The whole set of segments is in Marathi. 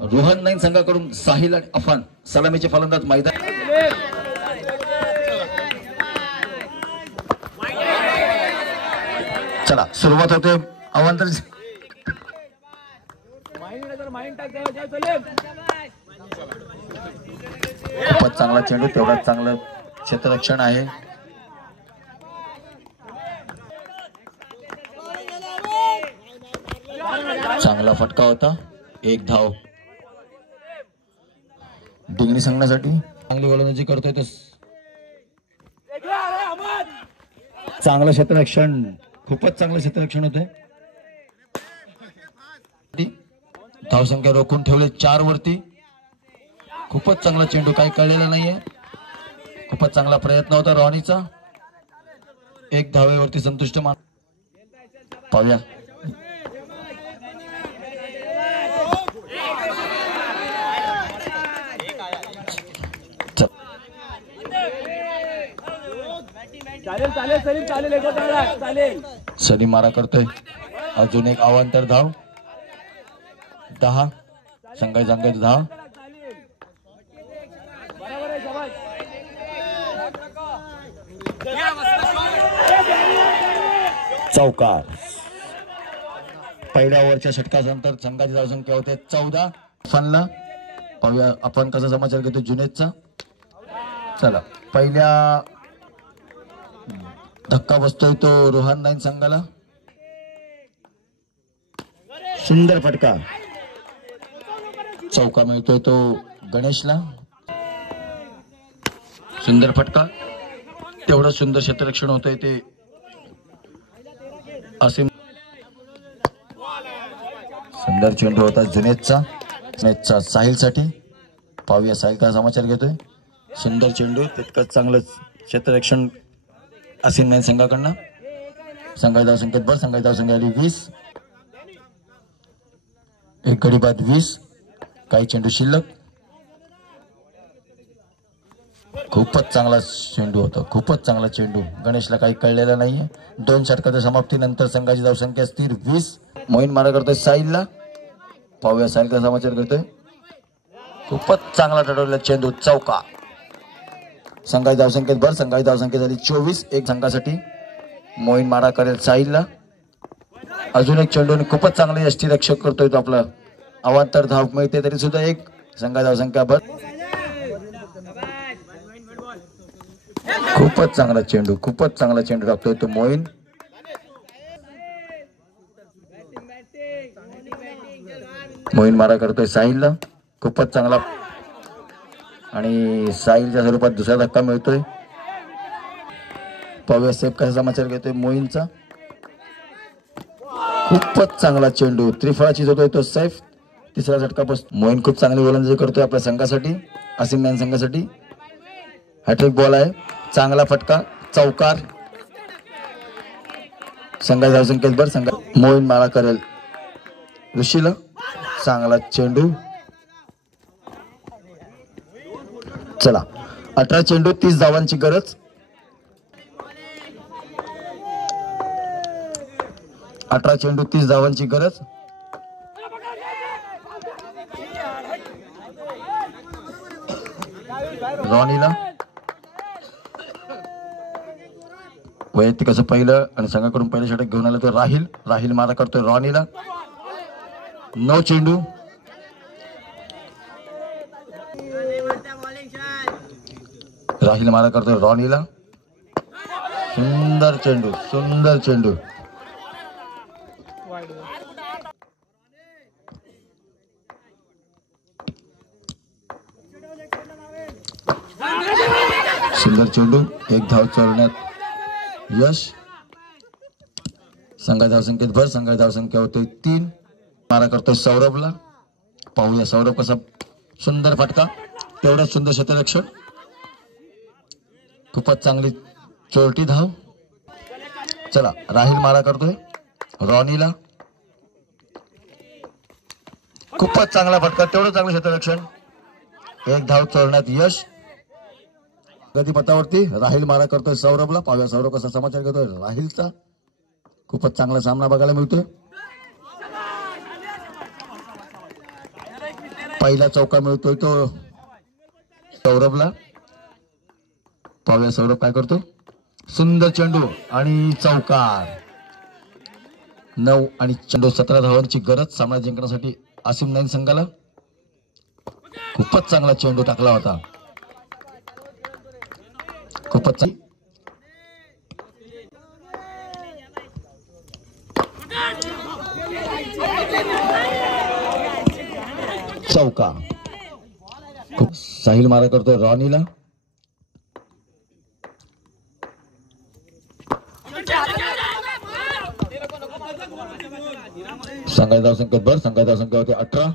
रोहन नाईन संघाकडून साहिल आणि अफान सलामीचे फलंदाज मैदान. चला सुरुवात होते अवांतर. खूपच चांगला चेंडू, तेवढाच चांगलं क्षेत्ररक्षण आहे. चांगला फटका होता. एक धाव डिंगणी संघासाठी. चांगली गोलंदाजी करतोय तो. चांगलं क्षेत्ररक्षण, खूपच चांगलं क्षेत्ररक्षण होतंय. धावसंख्या रोखून ठेवले 4 वरती. खूपच चांगला चेंडू, काही कळलेला नाहीये. खूपच चांगला प्रयत्न होता रॉनीचा. 1 धावेवरती संतुष्ट मान. पाहूया सलीम मारा करतोय. अजून एक अवांतर धाव. 10 संघाची संख्या 10. चौकार. पहिल्या ओव्हरच्या षटकानंतर संघाची धावसंख्या होते 14. फनला पाहूया आपण कसा समाचार घेतो जुनेदचा. चला पहिल्या धक्का बसतोय तो रोहन नाईन संघाला. सुंदर फटका. चौका मिळतोय तो गणेशला. सुंदर फटका, तेवढं सुंदर क्षेत्ररक्षण होतंय ते असीम. सुंदर चेंडू होता जुनेदचा साहिलसाठी. पाहूया साहिल काय समाचार घेतोय. सुंदर चेंडू, तितकंच चांगलं क्षेत्ररक्षण असीम नाईन संघाकडनं. संघाची धावसंख्येत भर. संघाची धावसंख्या आली 20. एक गडी बाद 20. काही चेंडू शिल्लक. खूपच चांगला चेंडू होता, खूपच चांगला चेंडू. गणेशला काही कळलेला नाहीये. 2 षटकाच्या समाप्तीनंतर संघाची धावसंख्या स्थिर 20. मोहीन मारा करतोय साहिलला. पाहूया साहिल काय समाचार करतोय. खूपच चांगला ठरवलेला चेंडू, चौका. संघाची धावसंख्येत भर. संघाची धावसंख्या झाली 24. एक संघासाठी मोहीन मारा करेल साहिलला. अजून एक चेंडू, खूपच चांगले यष्टीरक्षक करतोय तो आपला. अवांतर धाव मिळते तरी सुद्धा एक. संघाची धावसंख्या भर. खूपच चांगला चेंडू, खूपच चांगला चेंडू टाकतोय तो मोहीन. मोहीन मारा करतोय साहिलला. खूपच चांगला, आणि साहिलच्या स्वरूपात दुसरा धक्का मिळतोय. पाहूया सेफ कसा समाचार घेतोय मोहीनचा. खूपच चांगला चेंडू, त्रिफळाची होतोय तो सैफ. तिसरा झटका बसतो. मोहीन खूप चांगली गोलंदाजी करतोय आपल्या संघासाठी, असीम नाईन संघासाठी. हॅट्रिक बॉल आहे. चांगला फटका, चौकार. संघाची धावसंख्येत भर. संघ मोहीन मारा करेल ऋषीला. चांगला चेंडू. चला 18 चेंडू 30 धावांची गरज. 18 चेंडू 30 धावांची गरज. रॉनीला वैयक्तिक असं पहिलं आणि संघाकडून पहिलं षटक घेऊन आलं तो राहिल मारा करतोय रॉनीला. 9 चेंडू. राहिल मारा करतोय रॉनीला. सुंदर चेंडू, सुंदर चेंडू. सुंदर चेंडू. 1 धाव चढवण्यात यश. संघाची धावसंख्येत भर. संघाची धावसंख्या होते 3. मारा करतोय सौरभला. पाहूया सौरभ कसा. सुंदर फटका, तेवढाच सुंदर क्षेत्ररक्षण. खूपच चांगली चोरटी धाव. चला राहिल मारा करतोय रॉनीला. खूपच चांगला फटका, तेवढं चांगलं क्षेत्ररक्षण. 1 धाव चोरण्यात यश. गतीपथावरती राहिल मारा करतोय सौरभला. पाहूया सौरभ कसा समाचार घेतोय राहिलचा. खूपच चांगला सामना बघायला मिळतोय. पहिला चौका मिळतोय तो सौरभला. पाहूया सौरभ काय करतो. सुंदर चेंडू आणि चौकार. 9 आणि चेंडू 17 धावांची गरज सामना जिंकण्यासाठी आसिम नाईन संघाला. खूपच चांगला चेंडू टाकला होता. खूपच चौका. साहिल मारा करतोय रॉनीला. संघाची धावसंख्या बर. संघाची धावसंख्या होते 18.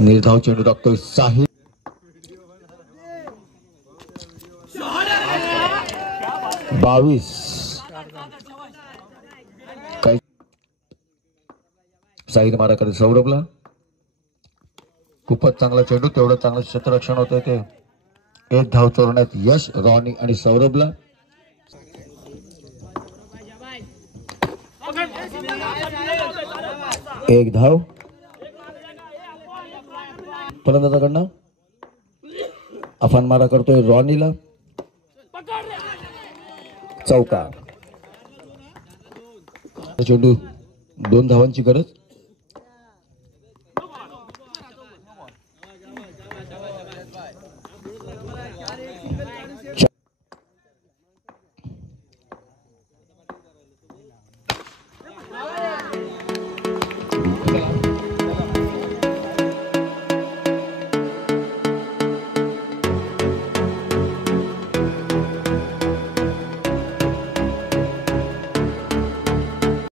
निर्धाव चेंडू टाकतोय साहिल. बावीस. काही साहिल मारा करत सौरभला. खूपच चांगला चेंडू. तेवढं चांगलं क्षेत्ररक्षण होतंय ते. 1 धाव चोरण्यात यश रॉनी आणि सौरभला. एक धाव फलंदाजाकडनं. अफान मारा करतोय रॉनीला. चौका. चेंडू 2 धावांची गरज.